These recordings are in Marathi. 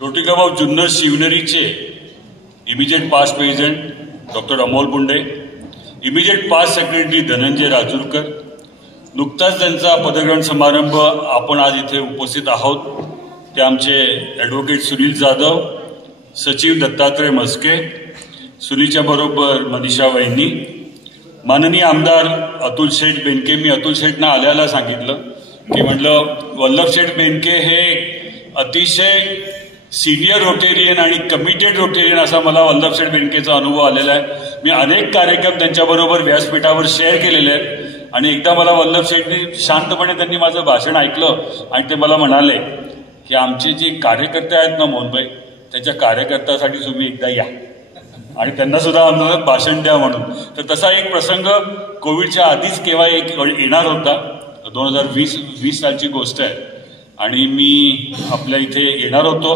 रोटरी क्लब ऑफ जुन्नर शिवनेरीचे immediate past president doctor Amol Punde, immediate past secretary Dhananjay Rajurkar, नुकताच त्यांचा पदग्रहण समारंभ आपण आज इथे उपस्थित आहोत ते आमचे ॲडव्होकेट सुनील जाधव, सचिव दत्तात्रय मस्के, सुनीलच्या बरोबर मनीषा वैनी, माननीय आमदार अतुल शेठ बेनके. मी अतुल शेठना आल्याला सांगितलं की म्हटलं वल्लभ शेठ बेनके हे अतिशय सिनियर रोटेरियन आणि कमिटेड रोटेरियन असा मला वल्लभ शेठ बेनकेचा अनुभव आलेला आहे. मी अनेक कार्यक्रम त्यांच्याबरोबर व्यासपीठावर शेअर केलेले आहेत आणि एकदा मला वल्लभ शेठनी शांतपणे त्यांनी माझं भाषण ऐकलं आणि ते मला म्हणाले की आमचे जे कार्यकर्ते आहेत ना मोहनभाई, त्याच्या कार्यकर्त्यासाठी तुम्ही एकदा या आणि त्यांना सुद्धा आम्हाला भाषण द्या म्हणून. तर तसा एक प्रसंग कोविडच्या आधीच केव्हा एक येणार होता, 2020 सालची गोष्ट आहे आणि मी आपल्या इथे येणार होतो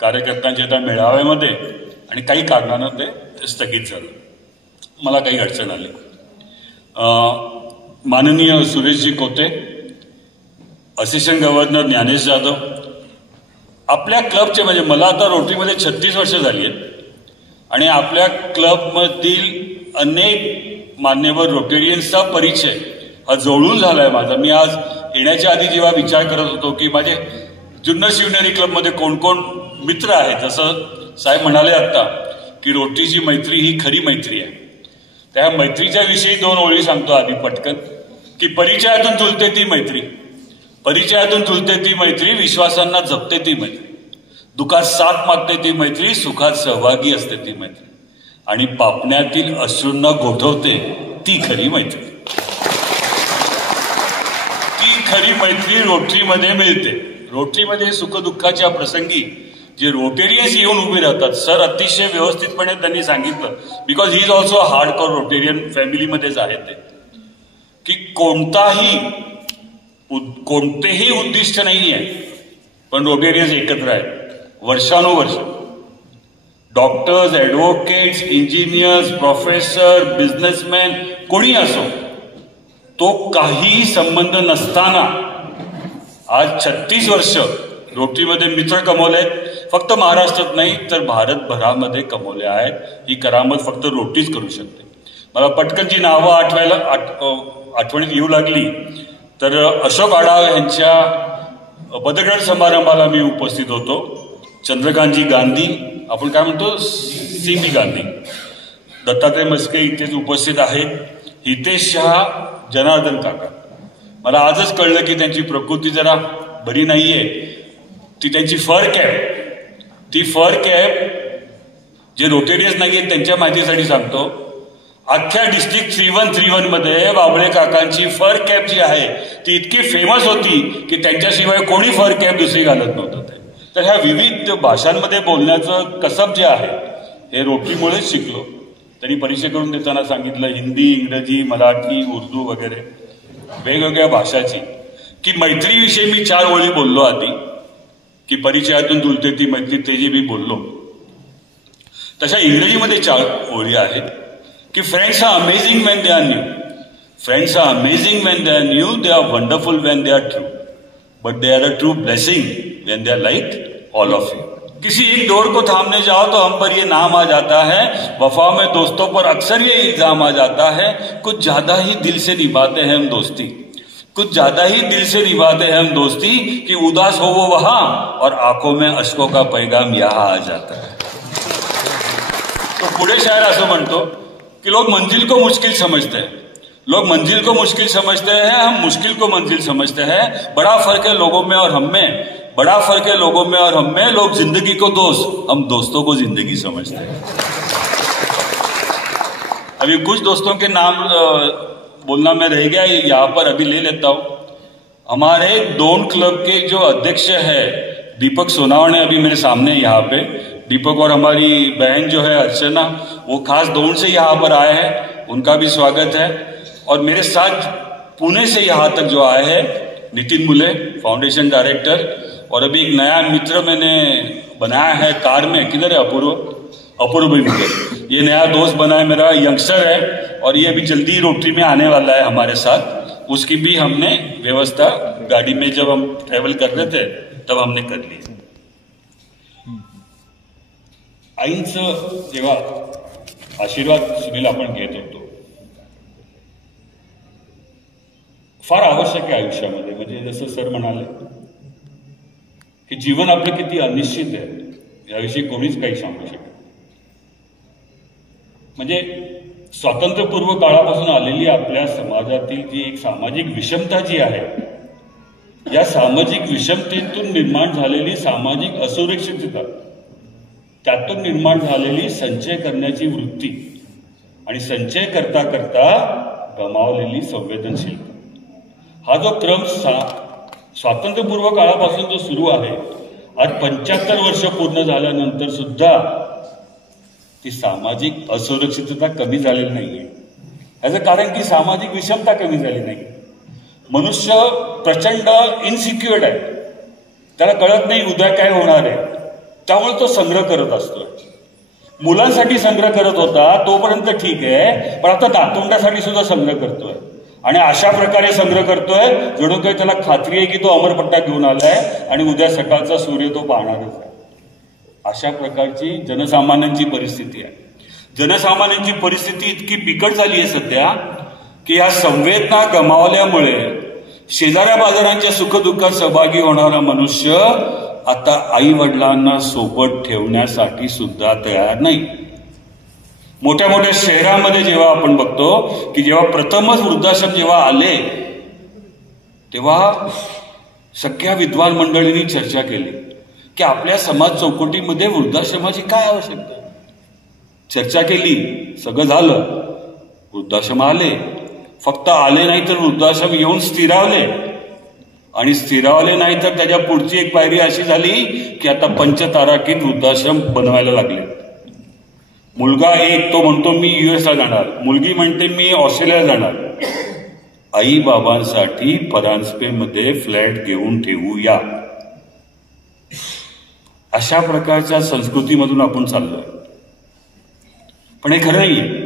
कार्यकर्त्यांच्या त्या मेळाव्यामध्ये आणि काही कारणानं ते स्थगित झालं. मला काही अडचण आली. माननीय सुरेशजी कोते, असिस्टंट गव्हर्नर ज्ञानेश जाधव, आपल्या क्लबचे म्हणजे मला आता रोटरीमध्ये 36 वर्ष झाली आहेत आणि आपल्या क्लबमधील अनेक मान्यवर रोटेरियन्सचा परिचय हा जवळून झाला आहे माझा. मी आज येण्याच्या आधी जेव्हा विचार करत होतो की माझे जुन्नर शिवनेरी क्लबमध्ये कोण कोण मित्र आहेत, जसं साहेब म्हणाले आत्ता की रोटरीची मैत्री ही खरी मैत्री आहे. त्या मैत्रीच्या विषयी 2 ओळी सांगतो आधी पटकन की परिचयातून जुळते ती मैत्री, परिचयातून जुळते ती मैत्री, विश्वासांना जपते ती मैत्री, दुःखात साथ मागते ती मैत्री, सुखात सहभागी असते ती मैत्री आणि पापण्यातील अश्रूंना गोठवते ती खरी मैत्री. ती खरी मैत्री रोटरीमध्ये मिळते. रोटरीमध्ये सुखदुःखाच्या प्रसंगी जे रोटेरियन्स येऊन उभे राहतात, सर अतिशय व्यवस्थितपणे त्यांनी सांगितलं, because he is also hardcore Rotarian फॅमिलीमध्येच आहे ते, की कोणतेही उद्दिष्ट नाही आहे पण रोटेरियन्स एकत्र आहेत वर्षानुवर्ष. Doctors, advocates, engineers, professor, businessman कोणी असो, तो काहीही संबंध नसताना आज 36 वर्ष रोटरीमध्ये मित्र कमवले आहेत. फक्त महाराष्ट्रात नाही तर भारतभरामध्ये कमवले आहेत. ही करामत फक्त रोटरीच करू शकते. मला पटकन जी नावं आठवणीत येऊ लागली तर अशोक आढाव यांच्या पदग्रहण समारंभाला मी उपस्थित होतो. चंद्रकांतजी गांधी, आपण काय म्हणतो CP गांधी, दत्तात्रय मस्के इथेच उपस्थित आहेत, हितेश शहा, जनार्दन काका. मला आजच कळलं की त्यांची प्रकृती जरा बरी नाहीये. ती त्यांची फर कॅप, ती फर कॅप जे रोटेरियन्स नाही आहेत त्यांच्या माहितीसाठी सांगतो, अख्ख्या डिस्ट्रिक्ट 3131 मध्ये बाबळे काकांची फर कॅप जी आहे ती इतकी फेमस होती की त्यांच्याशिवाय कोणी फर कॅप दुसरी घालत नव्हतं. तर ह्या विविध भाषांमध्ये बोलण्याचं कसब जे आहे हे रोटरीमुळेच शिकलो. त्यांनी परिचय करून देताना सांगितलं हिंदी, इंग्रजी, मराठी, उर्दू वगैरे वेगवेगळ्या भाषाची, की मैत्रीविषयी मी 4 ओळी बोललो आधी, की परिचयातून जुळते ती मैत्री, ते जे मी बोललो तशा इंग्रजीमध्ये 4 ओळी आहेत की friends are amazing when they are new, friends are amazing when they are new, they are wonderful when they are true, but they are a true blessing when they are like all of you. किसी एक डोर को थामने जाओ तो हम पर ये नाम आ जाता है, वफा में दोस्तों पर अक्सर ये इल्जाम आ जाता है, कुछ ज्यादा ही दिल से निभाते हैं हम दोस्ती, कुछ ज्यादा ही दिल से निभाते हैं हम दोस्ती, कि उदास हो वो वहां और आंखों में अश्कों का पैगाम यहां आ जाता है. तो पुढे शायर असं म्हणतो कि लोग मंजिल को मुश्किल समझते हैं, लोग मंजिल को मुश्किल समझते हैं, हम मुश्किल को मंजिल समझते हैं, बड़ा फर्क है लोगों में और हम में, बड़ा फर्क है लोगों में और हम में, लोग जिंदगी को दोस्त, हम दोस्तों को जिंदगी समझते हैं. अभी कुछ दोस्तों के नाम बोलना में रह गया, यहाँ पर अभी ले लेता हूं. हमारे दोन क्लब के जो अध्यक्ष है दीपक सोनावणे अभी मेरे सामने यहाँ पे, दीपक और हमारी बहन जो है अर्चना, वो खास दोन से यहाँ पर आए हैं, उनका भी स्वागत है. और मेरे साथ पुणे से यहाँ तक जो आए हैं नितिन मुले, फाउंडेशन डायरेक्टर, और अभी एक नया मित्र मैंने बनाया है कार में, किधर है अपूर्व मित्र, ये नया दोस्त बना है मेरा, यंगस्टर है और ये अभी जल्दी रोटरी में आने वाला है हमारे साथ. उसकी भी हमने व्यवस्था गाड़ी में जब हम ट्रेवल कर रहे थे तब हमने कर ली. आईंचं जेव्हा आशीर्वाद सुनील आपण घेत होतो, फार आवश्यक आहे आयुष्यामध्ये. म्हणजे जसं सर म्हणाले की जीवन आपलं किती अनिश्चित आहे याविषयी कोणीच काही सांगू शकत. म्हणजे स्वातंत्र्यपूर्व काळापासून आलेली आपल्या समाजातील जी एक सामाजिक विषमता जी आहे, या सामाजिक विषमतेतून निर्माण झालेली सामाजिक असुरक्षितता, त्यातून निर्माण झालेली संचय करण्याची वृत्ती आणि संचय करता करता गमावलेली संवेदनशीलता, हा जो क्रम स्वातंत्र्यपूर्व काळापासून जो सुरू आहे, आज 75 वर्ष पूर्ण झाल्यानंतर सुद्धा ती सामाजिक असुरक्षितता कमी झालेली नाहीये. याचं कारण की सामाजिक विषमता कमी झाली नाही. मनुष्य प्रचंड इनसिक्युअर्ड आहे, त्याला कळत नाही उद्या काय होणार आहे, त्यामुळे तो संग्रह करत असतोय. मुलांसाठी संग्रह करत होता तोपर्यंत ठीक आहे, पण आता नातवंडासाठी सुद्धा संग्रह करतोय. आणि अशा प्रकारे संग्रह करतोय जणू काही त्याला खात्री आहे की तो अमरपट्टा घेऊन आलाय आणि उद्या सकाळचा सूर्य तो पाहणारच आहे. अशा प्रकारची जनसामान्यांची परिस्थिती आहे. जनसामान्यांची परिस्थिती इतकी बिकट झाली आहे सध्या की या संवेदना गमावल्यामुळे शेजाऱ्या बाजारांच्या सुखदुःखात सहभागी होणारा मनुष्य आता आई वडिलांना सोबत ठेवण्यासाठी सुद्धा तयार नाही. मोठ्या मोठ्या शहरामध्ये जेव्हा आपण बघतो की जेव्हा प्रथमच वृद्धाश्रम जेव्हा आले तेव्हा सगळ्या विद्वान मंडळींनी चर्चा केली की आपल्या समाज चौकटीमध्ये वृद्धाश्रमाची काय आवश्यकता. चर्चा केली, सगळं झालं, वृद्धाश्रम आले. फक्त आले नाही तर वृद्धाश्रम येऊन स्थिरावले, आणि स्थिरावले नाही तर त्याच्या पुढची एक पायरी अशी झाली की आता पंचताराकीत वृद्धाश्रम बनवायला लागले. मुलगा एक तो म्हणतो मी US ला जाणार, मुलगी म्हणते मी ऑस्ट्रेलियाला जाणार. आई बाबांसाठी परांजपेमध्ये फ्लॅट घेऊन ठेवूया, अशा प्रकारच्या संस्कृतीमधून आपण चाललोय. पण हे खरं नाहीये.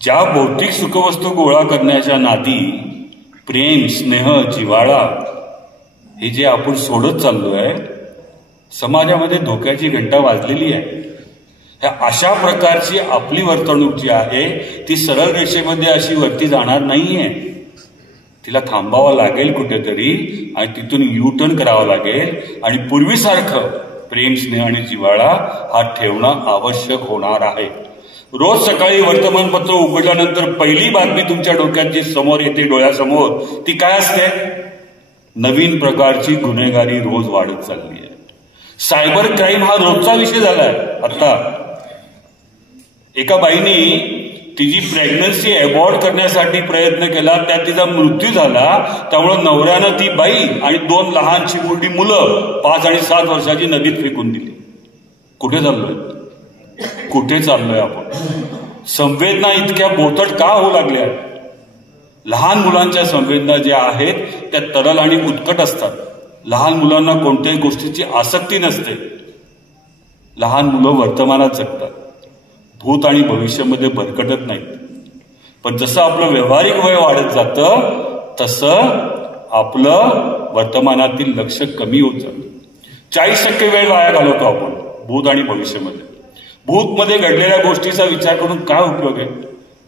ज्या भौतिक सुखवस्तू गोळा करण्याच्या नादी प्रेम, स्नेह, जिव्हाळा हे जे आपण सोडत चाललोय, समाजामध्ये धोक्याची घंटा वाजलेली आहे. अशा प्रकारची आपली वर्तणूक जी आहे ती सरळ रेषेमध्ये अशी वरती जाणार नाहीये. तिला थांबावं लागेल कुठेतरी आणि तिथून U-टर्न करावं लागेल आणि पूर्वीसारखं प्रेम, स्नेह आणि जिव्हाळा हा ठेवणं आवश्यक होणार आहे. रोज सकाळी वर्तमानपत्र उघडल्यानंतर पहिली बातमी तुमच्या डोक्यात जी समोर येते, डोळ्यासमोर, ती काय असते? नवीन प्रकारची गुन्हेगारी रोज वाढत चालली आहे. सायबर क्राईम हा रोजचा विषय झालाय. आता एका बाईनी तिची प्रेग्नन्सी अबॉर्ट करण्यासाठी प्रयत्न केला, त्यात तिचा मृत्यू झाला. त्यामुळे नवऱ्यानं ती बाई आणि 2 लहान चिमुरडी मुलं 5 आणि 7 वर्षाची नदीत फेकून दिली. कुठे चाललोय? कुठे चाललोय आपण? संवेदना इतक्या बोथट का होऊ लागल्या? लहान मुलांच्या संवेदना ज्या आहेत त्या तरल आणि उत्कट असतात. लहान मुलांना कोणत्याही गोष्टीची आसक्ती नसते. लहान मुलं वर्तमानात जगतात, भूत आणि भविष्यामध्ये भरकटत नाहीत. पण जसं आपलं व्यावहारिक वय वाढत जातं तसं आपलं वर्तमानातील लक्ष कमी होत जातं. 40% वेळ वाया घालवतो आपण भूत आणि भविष्यामध्ये. भूतमध्ये घडलेल्या गोष्टीचा विचार करून काय उपयोग आहे,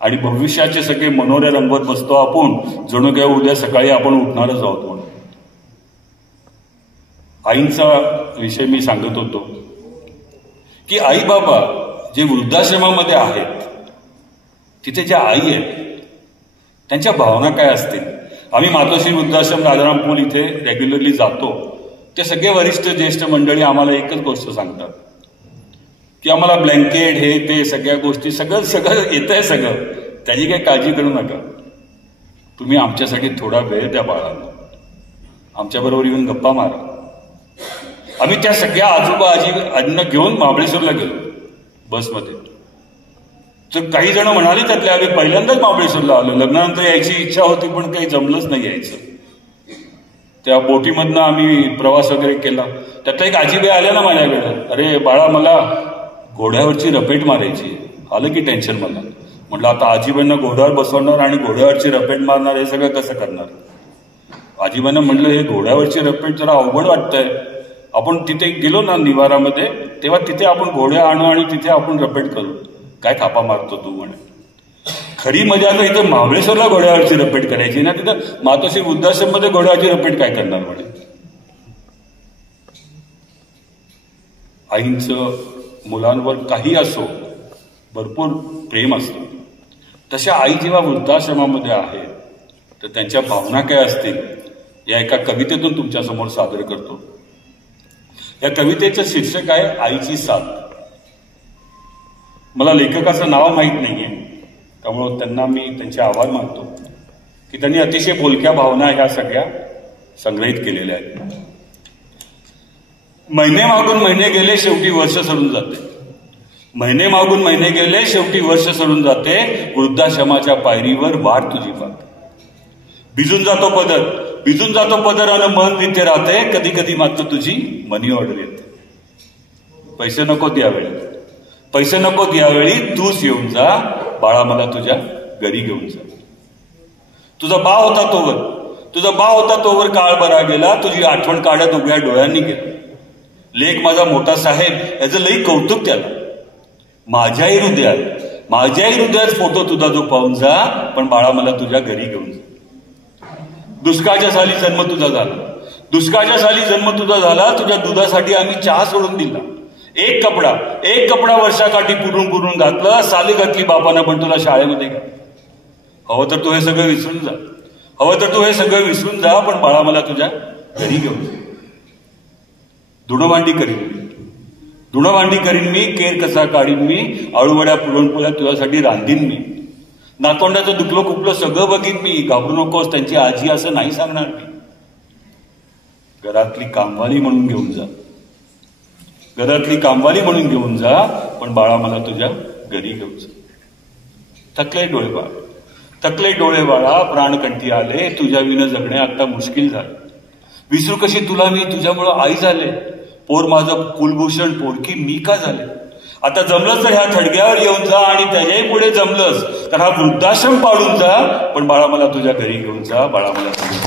आणि भविष्याचे सगळे मनोरे रंगवत बसतो आपण, जणू काय उद्या सकाळी आपण उठणारच आहोत म्हणून. आईंचा विषय मी सांगत होतो की आई बाबा जे वृद्धाश्रमामध्ये आहेत तिथे ज्या आई आहेत त्यांच्या भावना काय असतील. आम्ही मातोश्री वृद्धाश्रम राजाराम पूल इथे रेग्युलरली जातो. ते सगळे वरिष्ठ ज्येष्ठ मंडळी आम्हाला एकच गोष्ट सांगतात की आम्हाला ब्लँकेट हे ते सगळ्या गोष्टी सगळं येतंय, सगळं, त्याची काही काळजी करू नका, तुम्ही आमच्यासाठी थोडा वेळ द्या बाळांना, आमच्याबरोबर येऊन गप्पा मारा. आम्ही त्या सगळ्या आजोबा आजींना घेऊन महाबळेश्वरला गेलो बसमध्ये. तर काही जण म्हणाले त्यातले आम्ही पहिल्यांदाच महाबळेश्वरला आलो, लग्नानंतर यायची इच्छा होती पण काही जमलंच नाही यायचं. त्या बोटीमधनं आम्ही प्रवास वगैरे केला. त्यातला एक आजीबाई आल्या ना माझ्याकडे, अरे बाळा मला घोड्यावरची रपेट मारायची. आलं की टेन्शन मला. म्हटलं आता आजीबाईंना घोड्यावर बसवणार आणि घोड्यावरची रपेट मारणार, हे सगळं कसं करणार? आजीबाईंना म्हटलं हे घोड्यावरची रपेट जरा अवघड वाटतंय, आपण तिथे गेलो ना निवारामध्ये, तेव्हा तिथे आपण घोड्या आणू आणि तिथे आपण रपेट करू. काय थापा मारतो तू म्हणे. खरी मजा आता इथं महाबळेश्वरला घोड्यावरची रपेट करायची ना, तिथं मातोश्री वृद्धाश्रममध्ये घोड्यावरची रपेट काय करणार म्हणे. आईंचं मुलांवर काही असो भरपूर प्रेम असतं. तशा आई जेव्हा वृद्धाश्रमामध्ये आहेत तर त्यांच्या भावना काय असतील या एका कवितेतून तुमच्यासमोर सादर करतो. या कवितेचं शीर्षक आहे आईची साथ. मला लेखकाचं नाव माहीत नाहीये, त्यामुळं त्यांना मी त्यांचे आभार मानतो की त्यांनी अतिशय बोलक्या भावना ह्या सगळ्या संग्रहित केलेल्या आहेत. महिने मागून महिने गेले, शेवटी वर्ष सरून जाते. महिने मागून महिने गेले, शेवटी वर्ष सरून जाते. वृद्धाश्रमाच्या पायरीवर वाट तुझी पाहते. भिजून जातो पदर, भिजून जातो पदर आणि मन तिथे राहते. कधी कधी मात्र तुझी मनी ऑर्डर येते. पैसे नको द्यावेळी, पैसे नको द्यावेळी तूच येऊन जा. बाळा मला तुझ्या घरी घेऊन जा. तुझा बा होता तोवर, तुझा बा होता तोवर काळ बरा गेला. तुझी आठवण काढत उभ्या डोळ्यांनी गेला. लेख माझा मोठा साहेब याचं लई कौतुक त्याला. माझ्याही हृदयात फोटो तुझा जो पाहून जा. पण बाळा मला तुझ्या घरी घेऊन जा. दुष्काळच्या साली जन्म तुझा झाला, दुष्काळच्या साली जन्म तुझा झाला. तुझ्या दुधासाठी आम्ही चहा सोडून दिला. एक कपडा वर्षाकाठी पुरून घातलं. साली घातली बापानं पण तुला शाळेमध्ये घातलं. हवं तर तू हे सगळं विसरून जा, हवं तर तू हे सगळं विसरून जा. पण बाळा मला तुझ्या घरी घेऊन जा. धुणभांडी करीन मी, केर कसा काढीन मी. आळूवड्या पुरणपोळ्या तुझ्यासाठी रांधीन मी. नातवंडाचं दुखलं खुपलं सगळं बघीन मी. घाबरू नकोस त्यांची आजी असं नाही सांगणार मी. घरातली कामवाली म्हणून घेऊन जा, घरातली कामवाली म्हणून घेऊन जा. पण बाळा मला तुझ्या घरी घेऊन जा. थकले डोळे बाळा, प्राणकंठी आले. तुझ्या विना जगणे आता मुश्किल झालं. विसरू कशी तुला मी, तुझ्यामुळं आई झाले. पोर माझं कुलभूषण, पोरकी मी का झाले. आता जमलंच तर ह्या थडग्यावर येऊन जा. आणि त्याच्याही पुढे जमलंच तर हा वृद्धाश्रम पाडून जा. पण बाळा मला तुझ्या घरी घेऊन जा. बाळा मला तुझ्या.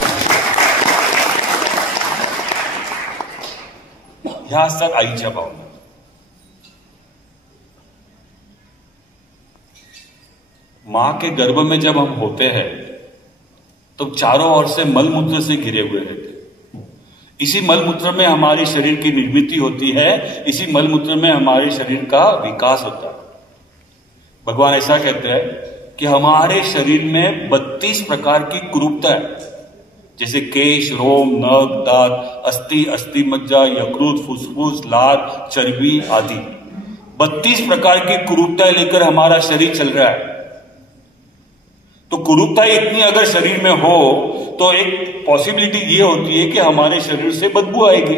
ह्या असतात आईच्या भावना. मां के गर्भ में जब हम होते हैं तो चारों ओर से मलमूत्र से घिरे हुए रहते हैं. इसी मलमूत्र में हमारे शरीर की निर्मिति होती है. इसी मलमूत्र में हमारे शरीर का विकास होता है. भगवान ऐसा कहते हैं कि हमारे शरीर में 32 प्रकार की कुरूपता है. जैसे केश, रोम, नख, दांत, अस्थि मज्जा, यकृत, फुसफुस, लार, चर्बी आदि 32 प्रकार की कुरूपताएं लेकर हमारा शरीर चल रहा है. तो कुरूपता इतनी अगर शरीर में हो तो एक पॉसिबिलिटी ये होती है कि हमारे शरीर से बदबू आएगी.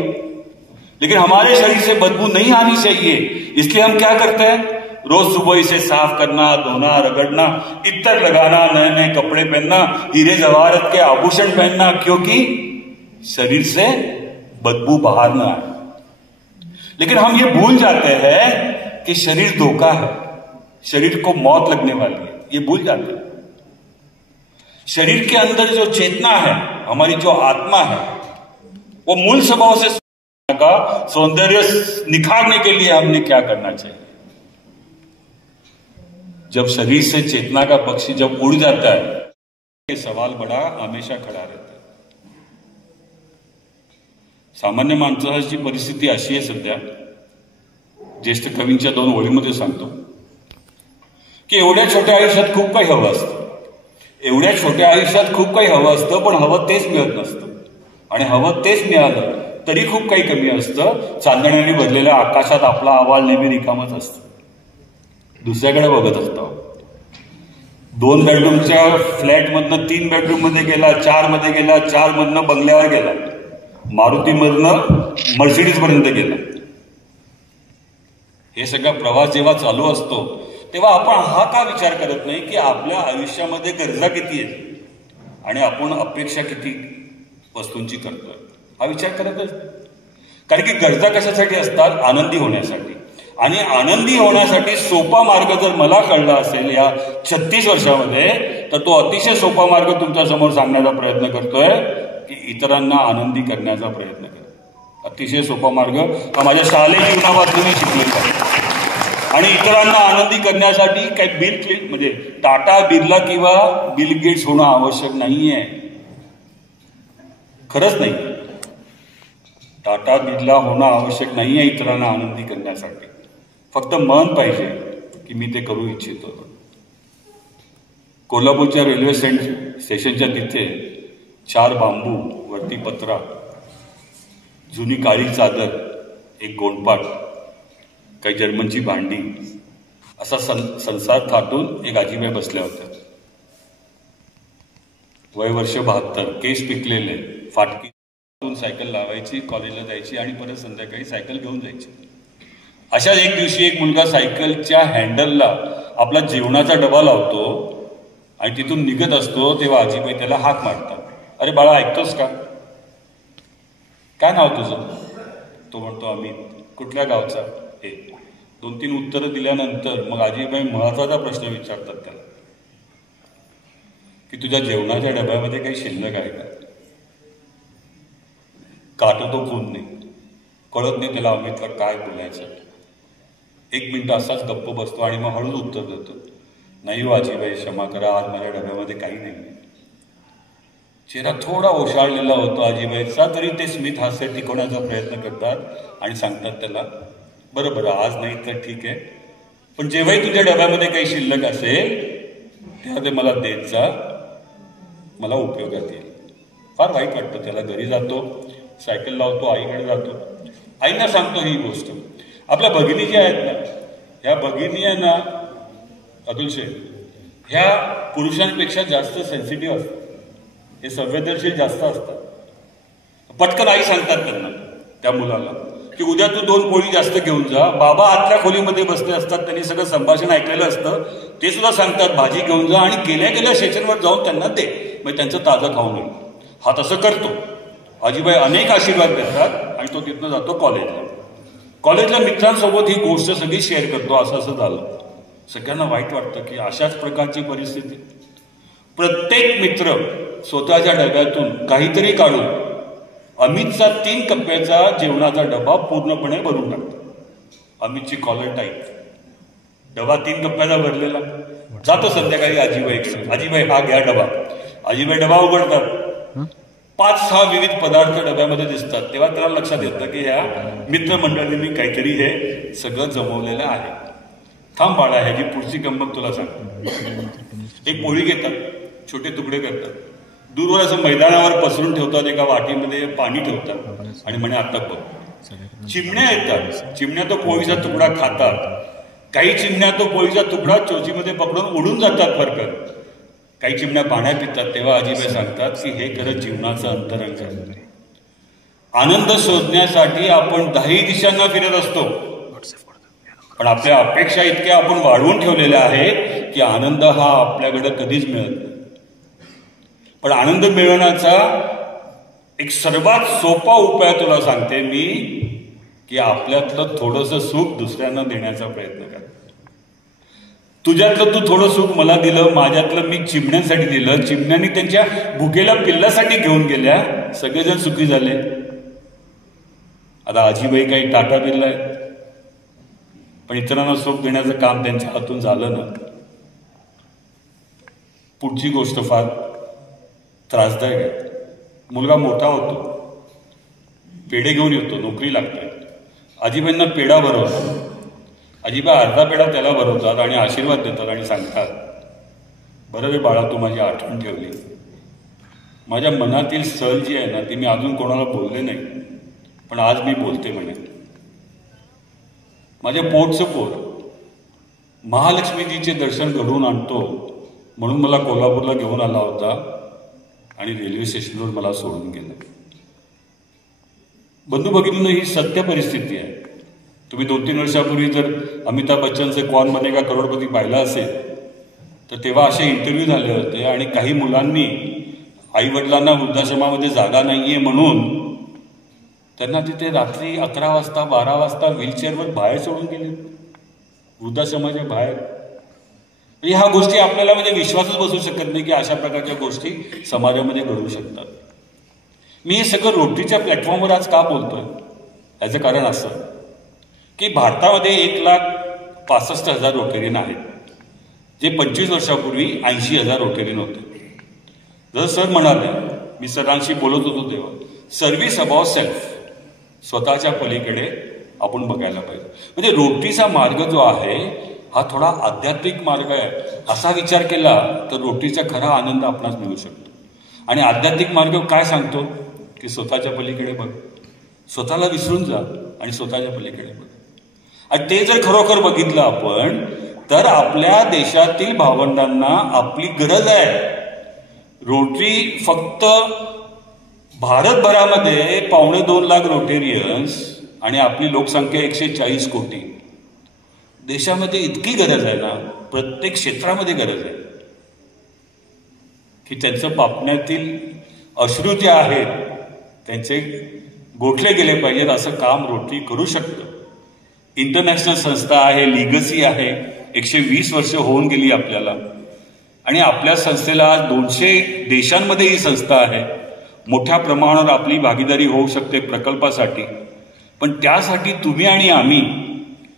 लेकिन हमारे शरीर से बदबू नहीं आनी चाहिए, इसलिए हम क्या करते हैं, रोज सुबह इसे साफ करना, धोना, रगड़ना, इत्र लगाना, नए नए कपड़े पहनना, हीरे जवाहरत के आभूषण पहनना, क्योंकि शरीर से बदबू बाहर ना आए. लेकिन हम ये भूल जाते हैं कि शरीर धोखा है, शरीर को मौत लगने वाली है, ये भूल जाते हैं. शरीर के अंदर जो चेतना है, हमारी जो आत्मा है, वो मूल स्वभाव से का सौंदर्य निखारने के लिए हमने क्या करना चाहिए. जब शरीर से चेतना का पक्षी जब उड़ जाता है, ये सवाल बड़ा हमेशा खड़ा रहता है. सामान्य माणसाची परिस्थिती अशी आहे सध्या, ज्येष्ठ कवींच्या 2 ओळींमध्ये सांगतो की एवढ्या छोट्या आयुष्यात खूप काही हवं असतं, एवढ्या छोट्या आयुष्यात खूप काही हवं असतं, पण हवं तेच मिळत नसतं. आणि हवं तेच मिळालं तरी खूप काही कमी असतं. चांदण्याने भरलेल्या आकाशात आपला अहवाल नेहमी रिकामच असतो. दुसऱ्याकडे बघत असतो. 2 बेडरूमच्या फ्लॅटमधनं 3 बेडरूम मध्ये गेला, 4 मध्ये गेला, 4 मधनं बंगल्यावर गेला, मारुतीमधनं मर्सिडीज पर्यंत गेला. हे सगळा प्रवास जेव्हा चालू असतो तेव्हा आपण हा का विचार करत नाही की आपल्या आयुष्यामध्ये गरजा किती आहेत आणि आपण अपेक्षा किती वस्तूंची करतोय, हा विचार करतच. कारण की गरजा कशासाठी असतात, आनंदी होण्यासाठी. आणि आनंदी होण्यासाठी सोपा मार्ग जर मला कळला असेल या 36 वर्षामध्ये, तर तो अतिशय सोपा मार्ग तुमच्या समोर सांगण्याचा प्रयत्न करतोय की इतरांना आनंदी करण्याचा प्रयत्न करा. अतिशय सोपा मार्ग हा माझ्या शालेय जीवनापासून मी शिकलेला आहे. आणि इतरांना आनंदी करण्यासाठी काही बिल म्हणजे टाटा बिर्ला किंवा बिल गेट्स होणं आवश्यक नाहीये. खरंच नाही. टाटा बिर्ला होणं आवश्यक नाहीये इतरांना आनंदी करण्यासाठी. फक्त मन पाहिजे की मी ते करू इच्छितो. कोल्हापूरच्या रेल्वे स्टेशनच्या तिथे 4 बांबू, वरती पत्रा, जुनी काळी चादर, एक गोंडपाट, काही जर्मनची भांडी असा संसार थाटून एक आजीबाई बसल्या होत्या. वय वर्ष 72, केस पिकलेले, फाटकी सायकल लावायची, कॉलेजला जायची आणि परत संध्याकाळी सायकल घेऊन जायची. अशाच एक दिवशी एक मुलगा सायकलच्या हँडलला आपला जेवणाचा डबा लावतो आणि तिथून निघत असतो तेव्हा आजीबाई त्याला हाक मारतात. अरे बाळा, ऐकतोस का? काय नाव तुझं? तो म्हणतो अमित. कुठल्या गावचा? हे. 2-3 उत्तरं दिल्यानंतर मग आजीबाई महत्वाचा प्रश्न विचारतात त्याला की तुझ्या जेवणाच्या डब्यामध्ये काही शिल्लक आहे का? काटतो खून नाही, कळत नाही त्याला अमितला काय बोलायचं. 1 मिनिट असाच गप्प बसतो आणि मग हळूच उत्तर देतो, नाही हो आजीबाई, क्षमा करा, आज माझ्या डब्यामध्ये काही नाही. चेहरा थोडा ओशाळलेला होतो आजीबाईचा, तरी ते स्मित हास्य टिकवण्याचा प्रयत्न करतात आणि सांगतात त्याला, बरं बरं, आज नाही तर ठीक आहे, पण जेव्हाही तुझ्या डब्यामध्ये काही शिल्लक असेल तेव्हा ते मला देत जा, मला उपयोगात येईल. फार वाईट वाटतं त्याला. घरी जातो, सायकल लावतो, आईकडे जातो, आईना सांगतो ही गोष्ट. आपल्या भगिनी ज्या आहेत ना, ह्या भगिनी आहे ना अतुल शेठ, ह्या पुरुषांपेक्षा जास्त सेन्सिटिव्ह असतात. हे संवेदनशील जास्त असतात. पटकन आई सांगतात त्यांना, त्या मुलाला, की उद्या तू 2 पोळी जास्त घेऊन जा. बाबा आतल्या खोलीमध्ये बसले असतात, त्यांनी सगळं संभाषण ऐकलेलं असतं, ते सुद्धा सांगतात भाजी घेऊन जा आणि गेल्या गेल्या स्टेशनवर जाऊन त्यांना दे, म्हणजे त्यांचं ताजं खाऊन येईल. हा तसं करतो. आजीबाई अनेक आशीर्वाद देतात आणि तो तिथनं जातो कॉलेजला. कॉलेजला मित्रांसोबत ही गोष्ट सगळी शेअर करतो, असं झालं. सगळ्यांना वाईट वाटतं की अशाच प्रकारची परिस्थिती. प्रत्येक मित्र स्वतःच्या डब्यातून काहीतरी काढून अमितचा 3 कप्प्याचा जेवणाचा डबा पूर्णपणे भरून टाकतो. अमितची कॉलर टाईट, डबा 3 कप्प्याचा भरलेला. जातो संध्याकाळी आजीबाईकडे, आजीबाई हा घ्या डबा. आजीबाई डबा उघडतात, 5-6 विविध पदार्थ डब्यामध्ये दिसतात. तेव्हा त्याला लक्षात येतं की ह्या मित्रमंडळींनी काहीतरी हे सगळं जमवलेलं आहे. थांब बाळा, ह्याची पुढची गंमत तुला सांगतो. एक पोळी घेतात, छोटे तुकडे करतात, दूरवर असं मैदानावर पसरून ठेवतात, एका वाटीमध्ये पाणी ठेवतात आणि म्हणे आता बघ. चिमण्या येतात, चिमण्या तो पोळीचा तुकडा खातात. काही चिमण्या तो पोळीचा तुकडा चोचीमध्ये पकडून उडून जातात फरकत. काही चिमण्या पाण्यात पितात. तेव्हा आजीबाई सांगतात की हे खरं जीवनाचं अंतरंग आहे. आनंद शोधण्यासाठी आपण 10 दिशांना फिरत असतो, पण आपल्या अपेक्षा इतक्या आपण वाढवून ठेवलेल्या आहेत की आनंद हा आपल्याकडे कधीच मिळत नाही. पण आनंद मिळवण्याचा एक सर्वात सोपा उपाय तुला सांगते मी, की आपल्यातलं थोडंसं सुख दुसऱ्यांना देण्याचा प्रयत्न कर. तुझ्यातलं तू थोडं सुख मला दिलं, माझ्यातलं मी चिमण्यांसाठी दिलं, चिमण्यांनी त्यांच्या भुकेल्या पिल्लासाठी घेऊन गेल्या, सगळेजण सुखी झाले. आता आजीबाई काही टाटा बिर्ला आहेत, पण इतरांना सुख देण्याचं काम त्यांच्या हातून झालं ना. पुढची गोष्ट फार त्रासदायक आहे. मुलगा मोठा होतो, पेढे घेऊन येतो, नोकरी लागते. आजीबाईंना पेढा भरवतात. आजीबाई अर्धा पेढा त्याला भरवतात आणि आशीर्वाद देतात आणि सांगतात, बरं रे बाळा, तू माझी आठवण ठेवली. माझ्या मनातील सल जी आहे ना, ती मी अजून कोणाला बोलले नाही, पण आज मी बोलते म्हणे. माझ्या पोटचं पोर महालक्ष्मीजीचे दर्शन घडवून आणतो म्हणून मला कोल्हापूरला घेऊन आला होता आणि रेल्वे स्टेशनवर मला सोडून गेलं. बंधू भगिनींनो, ही सत्य परिस्थिती आहे. तुम्ही 2-3 वर्षापूर्वी जर अमिताभ बच्चनचे कौन बनेगा करोडपती पाहिला असेल तर तेव्हा असे इंटरव्ह्यू झाले होते आणि काही मुलांनी आईवडिलांना वृद्धाश्रमामध्ये जागा नाहीये म्हणून त्यांना तिथे रात्री 11 वाजता 12 वाजता व्हीलचेअरवर बाहेर सोडून गेले, वृद्धाश्रमाच्या बाहेर. ह्या गोष्टी आपल्याला म्हणजे विश्वासच बसू शकत नाही की अशा प्रकारच्या गोष्टी समाजामध्ये घडू शकतात. मी हे सगळं रोटरीच्या प्लॅटफॉर्मवर आज का बोलतोय? याचं कारण असं की भारतामध्ये 1,65,000 रोटेरियन आहेत, जे 25 वर्षापूर्वी 80,000 रोटेरियन होते. जर सर म्हणाले, मी सरांशी बोलत होतो तेव्हा, सर्व्हिस अबाउट सेल्फ, स्वतःच्या पलीकडे आपण बघायला पाहिजे. म्हणजे रोटरीचा मार्ग जो आहे हा थोडा आध्यात्मिक मार्ग आहे. असा विचार केला तर रोटरीचा खरा आनंद आपणास मिळू शकतो. आणि आध्यात्मिक मार्ग काय सांगतो की स्वतःच्या पलीकडे बघ, स्वतःला विसरून जा आणि स्वतःच्या पलीकडे बघ. आणि ते जर खरोखर बघितलं आपण तर आपल्या देशातील भावंडांना आपली गरज आहे. रोटरी फक्त भारतभरामध्ये 2.25 लाख रोटेरियन्स आणि आपली लोकसंख्या 140 कोटी. देशामध्ये इतकी गरज आहे ना, प्रत्येक क्षेत्रामध्ये गरज आहे की त्यांचं पापण्यातील अश्रू जे आहेत त्यांचे गोठले गेले पाहिजेत. असं काम रोटरी करू शकतं. इंटरनॅशनल संस्था आहे, लिगसी आहे, 120 वर्ष होऊन गेली आपल्याला. आणि आपल्या संस्थेला आज 200 देशांमध्ये ही संस्था आहे. मोठ्या प्रमाणावर आपली भागीदारी होऊ शकते प्रकल्पासाठी. पण त्यासाठी तुम्ही आणि आम्ही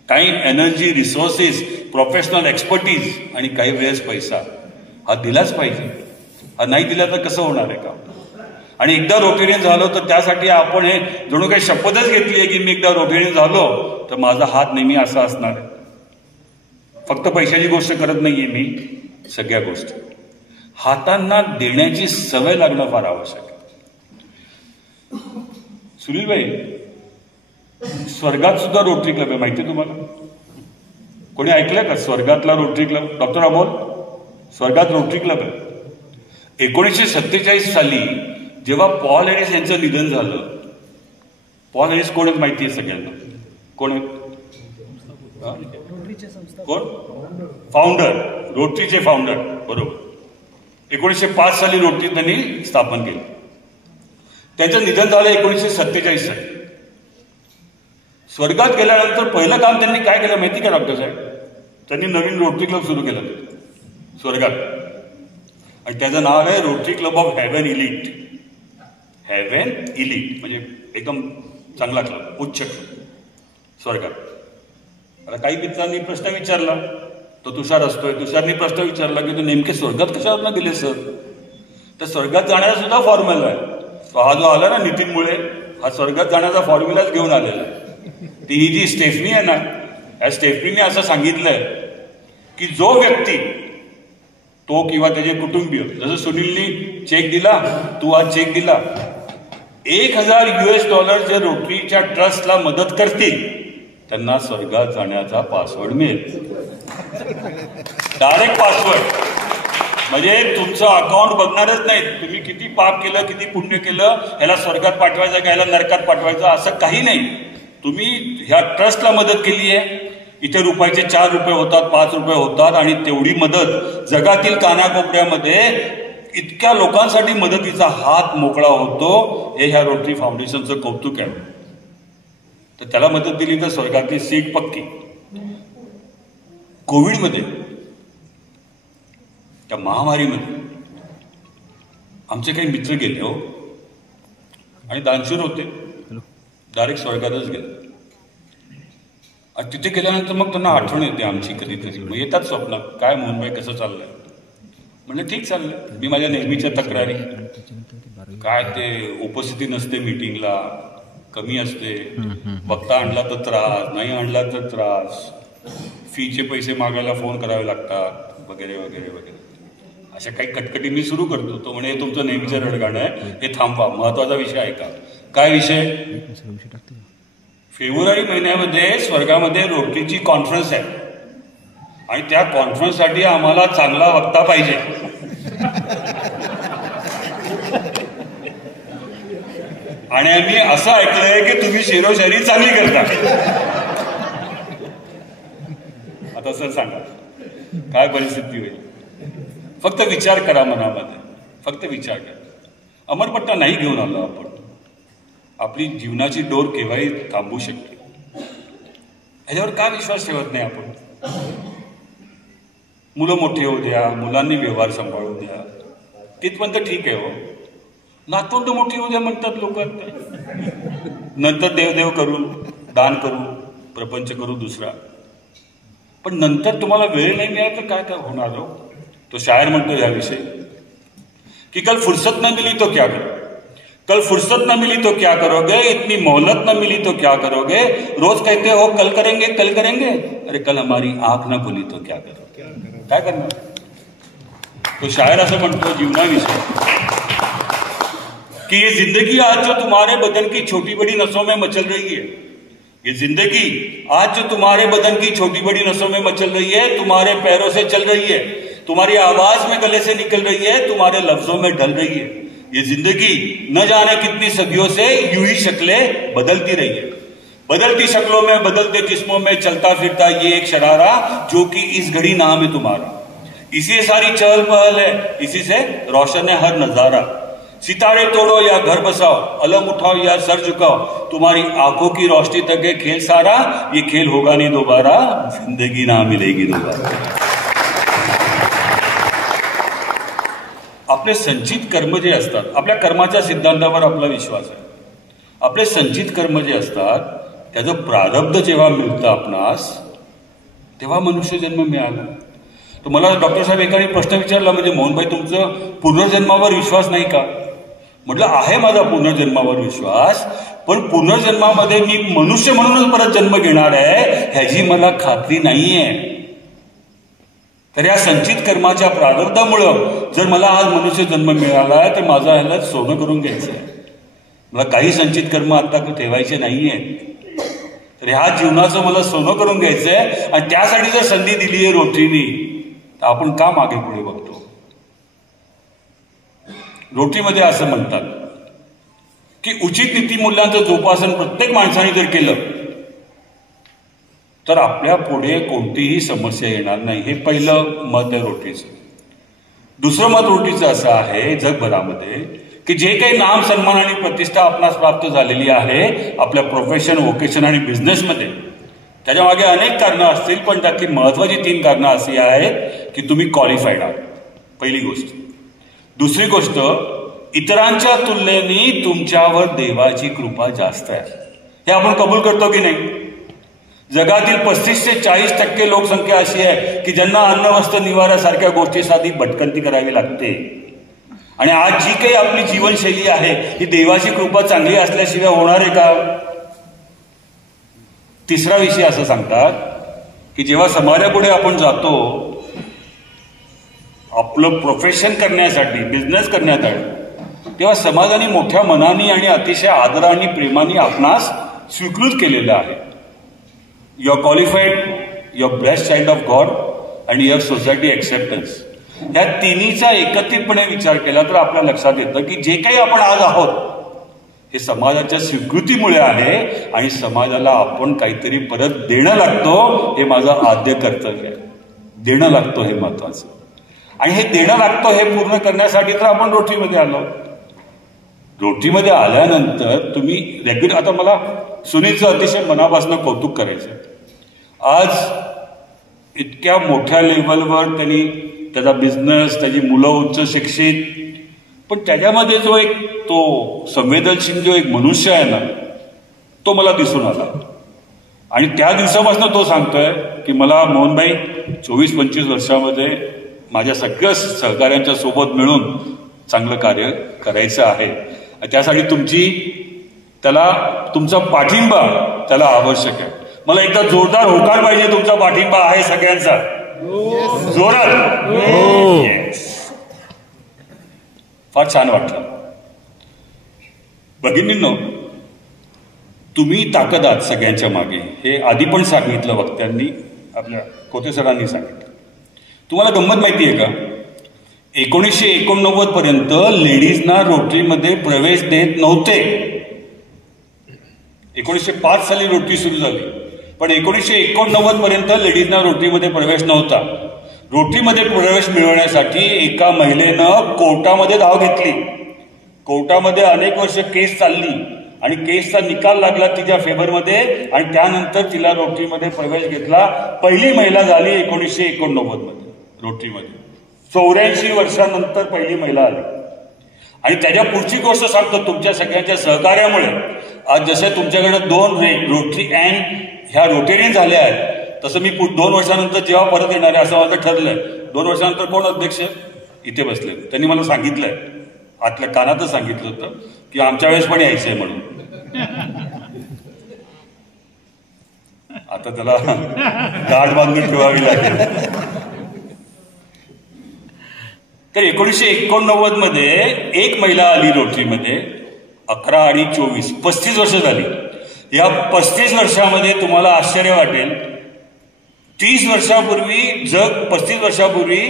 time, energy, resources, professional expertise आणि काही वेळेस पैसा हा दिलाच पाहिजे. हा नाही दिला तर कसं होणार आहे का? आणि एकदा रोटेरियन झालो तर त्यासाठी आपण हे जणू काही शपथच घेतली आहे की मी एकदा रोटेरियन झालो तर माझा हात नेहमी असा असणार आहे. फक्त पैशाची गोष्ट करत नाहीये मी, सगळ्या गोष्टी हातांना देण्याची सवय लागणं फार आवश्यक आहे. सुनीलभाई, स्वर्गात सुद्धा रोटरी क्लब आहे, माहिती तुम्हाला? कोणी ऐकलंय का स्वर्गातला रोटरी क्लब? डॉक्टर अमोल, स्वर्गात रोटरी क्लब आहे. 1947 साली जेव्हा पॉल हॅरिस यांचं निधन झालं, पॉल हॅरिस कोण आहेत माहिती आहे सगळ्यांना? कोण आहेत? कोण? फाउंडर, रोटरीचे फाउंडर, बरोबर. 1905 साली रोटरी त्यांनी स्थापन केली. त्यांचं निधन झालं 1947 साली. स्वर्गात गेल्यानंतर पहिलं काम त्यांनी काय केलं माहिती का डॉक्टर साहेब? त्यांनी नवीन रोटरी क्लब सुरू केला स्वर्गात. आणि त्याचं नाव आहे Rotary club of Heaven Elite. Heaven Elite म्हणजे एकदम चांगला क्लब, उच्च क्लब स्वर्गात. आता काही मित्रांनी प्रश्न विचारला, तो तुषार असतोय, तुषारनी प्रश्न विचारला की तो नेमके स्वर्गात कशावर न गेले सर? तर स्वर्गात जाण्याचा सुद्धा फॉर्म्युला आहे. तो हा जो आला ना नितीन मुळे, हा स्वर्गात जाण्याचा फॉर्म्युलाच घेऊन आलेला आहे. ती ही जी स्टेफनी आहे ना, या स्टेफनीने असं सांगितलंय की जो व्यक्ती, तो किंवा त्याचे कुटुंबीय, जसं सुनीलनी चेक दिला, तू आज चेक दिला, $1,000 जे रोटरीच्या ट्रस्टला मदत करतील त्यांना स्वर्गात जाण्याचा पासवर्ड मिळेल. Direct password. म्हणजे तुमचं अकाउंट बघणारच नाही, तुम्ही किती पाप केलं, किती पुण्य केलं, ह्याला स्वर्गात पाठवायचं का ह्याला नरकात पाठवायचं असं काही नाही. तुम्ही ह्या ट्रस्टला मदत केली आहे, इथे रुपयाचे 4 रुपये होतात, 5 रुपये होतात, आणि तेवढी मदत जगातील कानाकोपऱ्यामध्ये इतक्या लोकांसाठी मदतीचा हात मोकळा होतो. हे ह्या रोटरी फाउंडेशनचं कौतुक आहे. तर त्याला मदत दिली तर स्वर्गातली सीट पक्की. कोविडमध्ये, त्या महामारीमध्ये आमचे काही मित्र गेले हो, आणि दानशूर होते, डायरेक्ट स्वर्गातच गेले. आणि तिथे गेल्यानंतर मग त्यांना आठवण येते आमची कधीतरी. मग येतात स्वप्नात, काय मोहनभाई कसं चाललंय? म्हणजे ठीक चाललंय. मी माझ्या नेहमीच्या तक्रारी, काय ते उपस्थिती नसते मीटिंगला, कमी असते, बघता आणला तर त्रास, नाही आणला तर त्रास, फीचे पैसे मागायला फोन करावे लागतात, वगैरे वगैरे वगैरे. अशा काही कटकटी मी सुरू करतो. तो म्हणे तुमचं नेहमीचं रडगाणं आहे, हे थांबवा, महत्वाचा विषय आहे का? काय विषय? फेब्रुवारी महिन्यामध्ये स्वर्गामध्ये रोटरीची कॉन्फरन्स आहे, आणि त्या कॉन्फरन्ससाठी आम्हाला चांगला वक्ता पाहिजे. आणि आम्ही असं ऐकलंय की तुम्ही शिरोशायरी चांगली करता. आता सर सांगा काय परिस्थिती होईल? फक्त विचार करा मनामध्ये, फक्त विचार करा. अमरपट्टा नाही घेऊन आलो आपण. आपली जीवनाची डोर केव्हाही थांबू शकते. ह्याच्यावर का विश्वास ठेवत नाही आपण? मुलं मोठी होऊ द्या, मुलांनी व्यवहार सांभाळू द्या, तिथपर्यंत ठीक आहे हो. नातवंड मोठी होऊ द्या म्हणतात लोक. नंतर देवदेव करू, दान करू, प्रपंच करू दुसरा. पण नंतर तुम्हाला वेळ नाही मिळाला तर काय काय होणार हो? तो शायर म्हणतो याविषयी कि कल फुर्सत न मिली तो क्या करो, कल फुर्सत न मिली तो क्या करोगे, इतनी मोहलत न मिली तो क्या करोगे, रोज कहते हो कल करेंगे कल करेंगे, अरे कल हमारी आंख न खुली तो क्या करोगे, काय करणार? तो शायर असं म्हणतो जीवनाविषयी कि ये जिंदगी आज जो तुम्हारे बदन की छोटी बड़ी नसों में मचल रही है, ये जिंदगी आज जो तुम्हारे बदन की छोटी बड़ी नसों में मचल रही है, तुम्हारे पैरों से चल रही है, तुम्हारी आवाज में गले से निकल रही है, तुम्हारे लफ्जों में ढल रही है. ये जिंदगी न जाने कितनी सदियों से यूं ही शक्लें बदलती रही है. बदलती शक्लों में बदलते जिस्मों में चलता फिरता ये एक शरारा जो कि इस घड़ी नाम है तुम्हारा. इसी से सारी चहल पहल है, इसी से रोशन है हर नजारा. सितारे तोड़ो या घर बसाओ, अलम उठाओ या सर झुकाओ, तुम्हारी आंखों की रोशनी तक है खेल सारा. ये खेल होगा नहीं दोबारा, जिंदगी ना मिलेगी दोबारा. आपले संचित कर्म जे असतात, आपल्या कर्माच्या सिद्धांतावर आपला विश्वास आहे. आपले संचित कर्म जे असतात त्याचं प्रारब्ध जेव्हा मिळतं आपणास, तेव्हा मनुष्य जन्म मिळाला. तर मला डॉक्टर साहेब एकाने प्रश्न विचारला, म्हणजे मोहनभाई तुमचं पुनर्जन्मावर विश्वास नाही का? म्हटलं आहे माझा पुनर्जन्मावर विश्वास, पण पुनर्जन्मामध्ये मी मनुष्य म्हणूनच परत जन्म घेणार आहे ह्याची मला खात्री नाहीये. तर या संचित कर्माच्या प्रारब्धामुळं जर मला आज मनुष्य जन्म मिळाला तर माझं ह्याला सोनं करून घ्यायचं आहे. मला काही संचित कर्म आता ठेवायचे नाहीये. तर ह्या जीवनाचं मला सोनं करून घ्यायचंय आणि त्यासाठी जर संधी दिली आहे रोटरीनी तर आपण का मागे पुढे बघतो? रोटरीमध्ये असं म्हणतात की उचित नीतिमूल्यांचं जोपासन प्रत्येक माणसाने जर केलं तर आपल्या पुढे कोणतीही समस्या येणार नाही. हे पहिलं मत आहे रोटरीचं. दुसरं मत रोटरीचं असं आहे जगभरामध्ये की जे काही नाम सन्मान आणि प्रतिष्ठा आपणास प्राप्त झालेली आहे आपल्या प्रोफेशन, वोकेशन आणि बिझनेसमध्ये, त्याच्या मागे अनेक कारणं असतील, पण त्यातली महत्वाची 3 कारणं अशी आहेत की तुम्ही क्वालिफाईड आहात, पहिली गोष्ट. दुसरी गोष्ट, इतरांच्या तुलनेने तुमच्यावर देवाची कृपा जास्त आहे. हे आपण कबूल करतो की नाही? जगातील 35 ते 40% लोकसंख्या अशी आहे की ज्यांना अन्न, वस्त्र, निवाऱ्यासारख्या गोष्टीसाठी भटकंती करावी लागते. आणि आज जी काही आपली जीवनशैली आहे ही देवाची कृपा चांगली असल्याशिवाय होणार आहे का? तिसरा विषय असं सांगतात की जेव्हा समाजापुढे आपण जातो आपलं प्रोफेशन करण्यासाठी, बिझनेस करण्यासाठी, तेव्हा समाजाने मोठ्या मनाने आणि अतिशय आदराने, प्रेमाने आपणास स्वीकृत केलेलं आहे. You are qualified, you are blessed child of God and your society acceptance. या तिन्हीचा एकत्रितपणे विचार केला तर आपल्या लक्षात येतं की जे काही आपण आज आहोत हे समाजाच्या स्वीकृतीमुळे आहे आणि समाजाला आपण काहीतरी परत देणं लागतो. हे माझं आद्य कर्तव्य आहे. देणं लागतो हे महत्वाचं. आणि हे देणं लागतं हे पूर्ण करण्यासाठी तर आपण रोटरीमध्ये आलो. रोटरीमध्ये आल्यानंतर तुम्ही रेग्युलर, आता मला सुनीलचं अतिशय मनापासून कौतुक करायचं. आज इतक्या मोठ्या लेवलवर त्यांनी त्याचा बिझनेस, त्याची मुलं उच्च शिक्षित, पण त्याच्यामध्ये जो एक तो संवेदनशील जो एक मनुष्य आहे ना तो मला दिसून आला. आणि त्या दिवसापासून तो सांगतोय की मला मोहनभाई 24-25 वर्षामध्ये माझ्या सगळ्या सहकाऱ्यांच्या सोबत मिळून चांगलं कार्य करायचं आहे. त्यासाठी तुमचा पाठिंबा त्याला आवश्यक आहे. मला एकदा जोरदार होकार पाहिजे, तुमचा पाठिंबा आहे सगळ्यांचा, जोरात. फार छान वाटलं. भगिनींनो, तुम्ही ताकद आहात सगळ्यांच्या मागे. हे आधी पण सांगितलं वक्त्यांनी, आपल्या कोते सरांनी सांगितलं. तुम्हाला गंमत माहिती आहे का? 1989 पर्यंत लेडीजना रोटरीमध्ये प्रवेश देत नव्हते. 1905 साली रोटरी सुरू झाली, पण 1989 पर्यंत लेडीजना रोटरीमध्ये प्रवेश नव्हता. रोटरीमध्ये प्रवेश मिळवण्यासाठी एका महिलेनं कोर्टामध्ये धाव घेतली. कोर्टामध्ये अनेक वर्ष केस चालली आणि केसचा निकाल लागला तिच्या फेवरमध्ये आणि त्यानंतर तिला रोटरीमध्ये प्रवेश घेतला. पहिली महिला झाली 1989 मध्ये रोटरीमध्ये. 84 वर्षानंतर पहिली महिला आली. आणि त्याच्या पुढची गोष्ट सांगतो, तुमच्या सगळ्यांच्या सहकार्यामुळे आज जसं तुमच्याकडे 2 रोटरी अँड ह्या रोटेरियन झाल्या आहेत, तसं मी 2 वर्षानंतर जेव्हा परत येणार आहे असं माझं ठरलंय. 2 वर्षानंतर कोण अध्यक्ष इथे बसले, त्यांनी मला सांगितलंय, आतल्या कानातच सांगितलं होतं की आमच्या वेळेस पण यायचंय म्हणून. आता त्याला गाठ बांधून ठेवावी लागेल. तर 1989 मध्ये एक महिला आली रोटरीमध्ये, 11 आणि 24 35 वर्ष झाली. या 35 वर्षामध्ये तुम्हाला आश्चर्य वाटेल, 30 वर्षापूर्वी 35 वर्षापूर्वी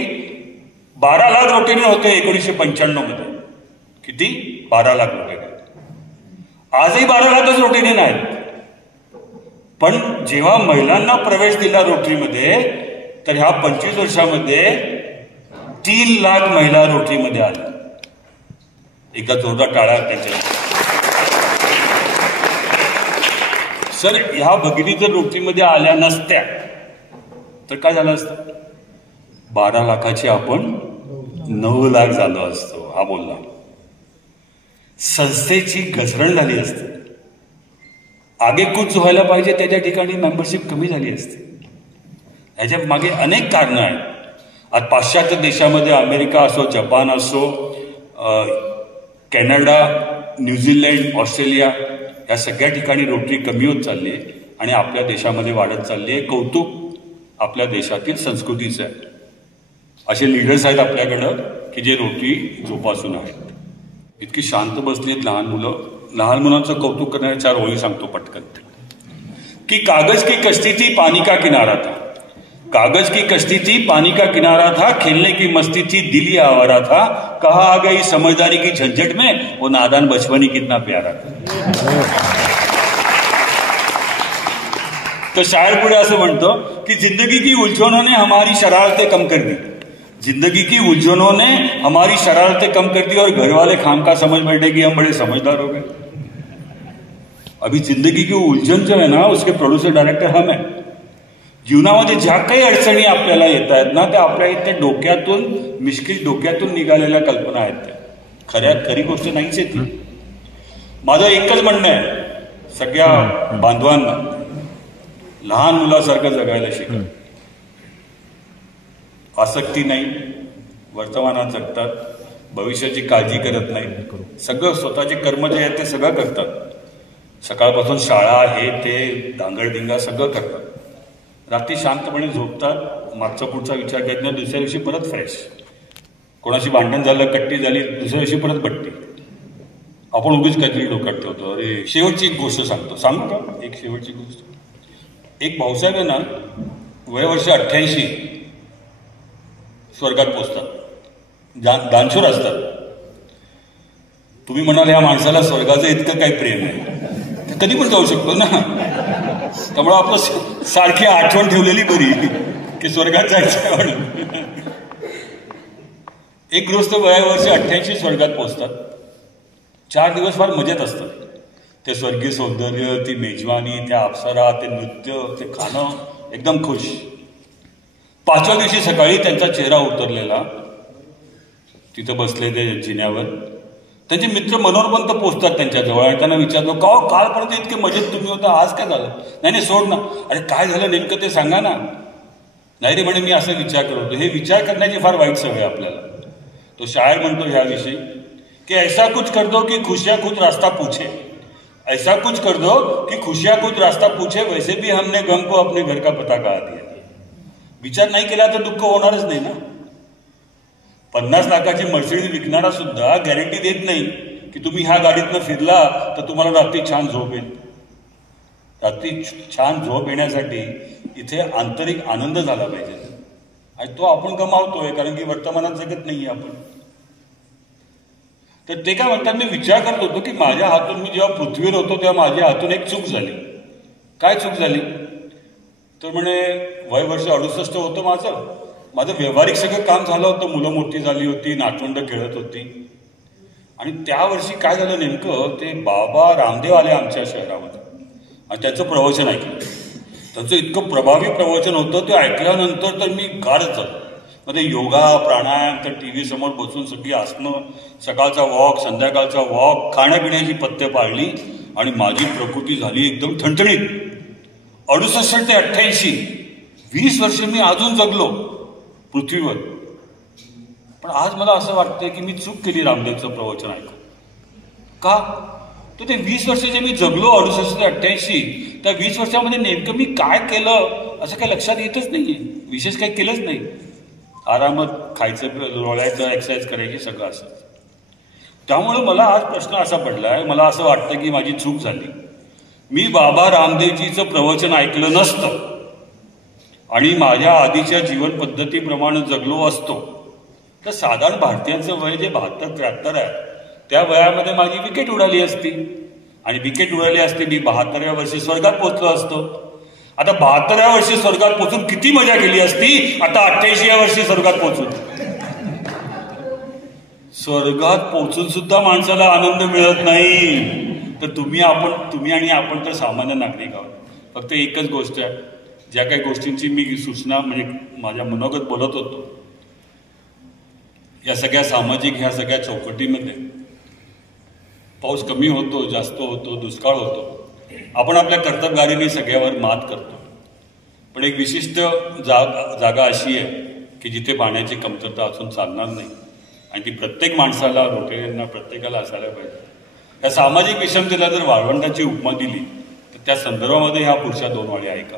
12 लाख रोटेरियन होते 1995 मध्ये. किती? 12 लाख रोटेरियन. आजही 12 लाखच रोटेरियन आहेत. पण जेव्हा महिलांना प्रवेश दिला रोटरीमध्ये, तर ह्या 25 वर्षामध्ये 3 लाख महिला रोटरीमध्ये आल्या. एकदा जोरदार टाळ्या त्यांच्या. सर, ह्या भगिनी जर रोटरीमध्ये आल्या नसत्या तर काय झालं असतं? 12 लाखाची आपण 9 लाख झालो असतो. हा बोलला. संस्थेची घसरण झाली असते. आगेकूच व्हायला पाहिजे त्याच्या ठिकाणी मेंबरशिप कमी झाली असते. ह्याच्या मागे अनेक कारणं आहेत. आज पाश्चात्य देशामध्ये अमेरिका असो, जपान असो, कॅनडा, न्यूझीलंड, ऑस्ट्रेलिया या सगळ्या ठिकाणी रोटरी कमी होत चालली आहे आणि आपल्या देशामध्ये वाढत चालली आहे. कौतुक आपल्या देशातील संस्कृतीचं आहे. असे लीडर्स आहेत आपल्याकडं की जे रोटरी जोपासून आहेत. इतकी शांत बसली आहेत लहान मुलं. लहान मुलांचं कौतुक करणाऱ्या 4 ओळी सांगतो पटकन. की कागज की कश्ती थी पानी का किनारा था, कागज की कश्ती थी पानी का किनारा था, खेलने की मस्ती थी दिल ही आवारा था, कहा आ गई समझदारी की झंझट में वो नादान बचपन ही कितना प्यारा था. तो शायर पुढे असं म्हणतो की जिंदगी की उलझनों ने हमारी शरारतें कम कर दी, जिंदगी की उलझनों ने हमारी शरारतें कम कर दी और घर वाले खामखा समझ बैठे कि हम बड़े समझदार हो गए. अभी जिंदगी की उलझन जो है ना, उसके प्रोड्युसर डायरेक्टर हम है. जीवनामध्ये ज्या काही अडचणी आपल्याला येत आहेत ना, त्या आपल्या इथे डोक्यातून, मिश्किल डोक्यातून निघालेल्या कल्पना आहेत. त्या खरी गोष्ट नाहीच आहे ती. माझं एकच म्हणणं आहे सगळ्या बांधवांना, लहान मुलासारखं जगायला शिका. आसक्ती नाही, वर्तमानात जगतात, भविष्याची काळजी करत नाही, सगळं स्वतःचे कर्म जे आहेत ते सगळं करतात. सकाळपासून शाळा हे ते दांगडदिंगा सगळं करतात. रात्री शांतपणे झोपतात, मागचा पुढचा विचार करत नाही. दुसऱ्या दिवशी परत फ्रेश. कोणाशी भांडण झालं, कट्टी झाली, दुसऱ्या दिवशी परत पट्टी. आपण उगीच काहीतरी डोक्यात ठेवतो. अरे, शेवटची एक गोष्ट सांगू का? एक शेवटची गोष्ट. एक भाऊसाहेब आहे ना, वयवर्ष 88 स्वर्गात पोचतात. दानशूर असतात. तुम्ही म्हणाल ह्या माणसाला स्वर्गाचं इतकं काही प्रेम आहे, कधी पण जाऊ शकतो ना. त्यामुळे आपण सारखी आठवण ठेवलेली बरी की स्वर्गात जायचं म्हणून. एक गृहस्थ वयावर्षी 88 स्वर्गात पोचतात. 4 दिवस फार मजेत असतात. ते स्वर्गीय सौंदर्य, ती मेजवानी, त्या अप्सरा, ते नृत्य, ते खाणं, एकदम खुश. 5व्या दिवशी सकाळी त्यांचा चेहरा उतरलेला, तिथं बसले ते जिन्यावर. त्यांचे मित्र मनोरमंत पोचतात त्यांच्याजवळ आणि त्यांना विचारलं, का कालपर्यंत इतके मजेत तुम्ही होता, आज काय झालं? नाही सोड ना. अरे काय झालं नेमकं ते सांगा ना. नाही रे म्हणे, मी असं विचार करत होतो. हे विचार करण्याची फार वाईट सवय आपल्याला. तो शायर म्हणतो ह्याविषयी की ऐसा कुछ कर दो की खुशियां खुद रास्ता पूछे, ऐसा कुछ कर दो की खुशियां खुद रास्ता पूछे, वैसे भी हमने गम को अपने घर का पता कहा दिया. विचार नाही केला तर दुःख होणारच नाही ना. 50 लाखाची मर्सिडीज विकणारा सुद्धा गॅरंटी देत नाही की तुम्ही ह्या गाडीतनं फिरला तर तुम्हाला रात्री छान झोप येईल. रात्री छान झोप येण्यासाठी इथे आंतरिक आनंद झाला पाहिजे आणि तो आपण गमावतोय कारण की वर्तमानात जगत नाहीये आपण. तर ते काय म्हणतात, मी विचार करत होतो की माझ्या हातून, मी जेव्हा पृथ्वीवर होतो तेव्हा माझ्या हातून एक चूक झाली. काय चूक झाली? तर म्हणे वयवर्ष 68 होतं माझं व्यावहारिक सगळं काम झालं होतं. मुलं मोठी झाली होती, नातवंड खेळत होती. आणि त्या वर्षी काय झालं नेमकं, ते बाबा रामदेव आले आमच्या शहरामध्ये आणि त्याचं प्रवचन ऐकलं. त्याचं इतकं प्रभावी प्रवचन होतं, ते ऐकल्यानंतर तर मी गारच झालो. मग ते योगा प्राणायाम तर टीव्ही समोर बसून सगळी आसनं, सकाळचा वॉक, संध्याकाळचा वॉक, खाण्यापिण्याची पथ्य पाळली आणि माझी प्रकृती झाली एकदम ठणठणीत. 68 ते 88 20 वर्ष मी अजून जगलो पृथ्वीवर. पण आज मला असं वाटतंय की मी चूक केली रामदेवचं प्रवचन ऐकून. का तर ते 20 वर्ष जे मी जगलो 68 ते 88 त्या 20 वर्षामध्ये नेमकं मी काय केलं असं काही लक्षात येतच नाहीये. विशेष काही केलंच नाही. आरामात खायचं, लोळायचं, एक्सरसाइज करायची, सगळं असं. त्यामुळे मला आज प्रश्न असा पडलाय, मला असं वाटतं की माझी चूक झाली. मी बाबा रामदेवजीचं प्रवचन ऐकलं नसतं आणि माझ्या आधीच्या जीवन पद्धतीप्रमाणे जगलो असतो तर साधारण भारतीयांचं वय जे 72-73 आहे त्या वयामध्ये माझी विकेट उडाली असती. आणि विकेट उडाली असती, मी 72व्या वर्षी स्वर्गात पोहोचलो असतो. आता 72व्या वर्षी स्वर्गात पोहोचून किती मजा केली असती. आता 88व्या वर्षी स्वर्गात पोहोचून, स्वर्गात पोहोचून सुद्धा माणसाला आनंद मिळत नाही. तर तुम्ही आणि आपण तर सामान्य नागरिक आहोत. फक्त एकच गोष्ट आहे, ज्या काही गोष्टींची मी सूचना म्हणजे माझ्या मनोगत बोलत होतो, या सगळ्या सामाजिक ह्या सगळ्या चौकटीमध्ये पाऊस कमी होतो, जास्त होतो, दुष्काळ होतो, आपण आपल्या कर्तबगारीने सगळ्यावर मात करतो. पण एक विशिष्ट जागा अशी आहे की जिथे पाण्याची कमतरता असून चालणार नाही आणि ती प्रत्येक माणसाला, रोटेरियनना, प्रत्येकाला असायला पाहिजे. या सामाजिक विषमतेला जर वाळवंटाची उपमा दिली तर त्या संदर्भामध्ये ह्या पुढच्या 2 वाळी ऐका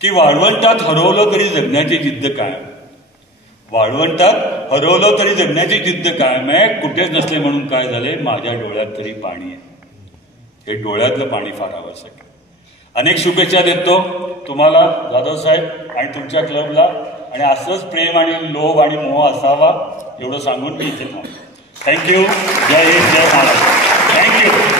की वाळवंटात हरवलं तरी जगण्याची जिद्द कायम. वाळवंटात हरवलं तरी जगण्याची जिद्द कायम आहे. कुठेच नसले म्हणून काय झाले, माझ्या डोळ्यात तरी पाणी आहे. हे डोळ्यातलं पाणी फार आवश्यक आहे. अनेक शुभेच्छा देतो तुम्हाला जाधव साहेब आणि तुमच्या क्लबला. आणि असंच प्रेम आणि लोभ आणि मोह असावा एवढं सांगून मी इथे थांबतो. थँक्यू. जय हिंद, जय महाराष्ट्र. थँक्यू.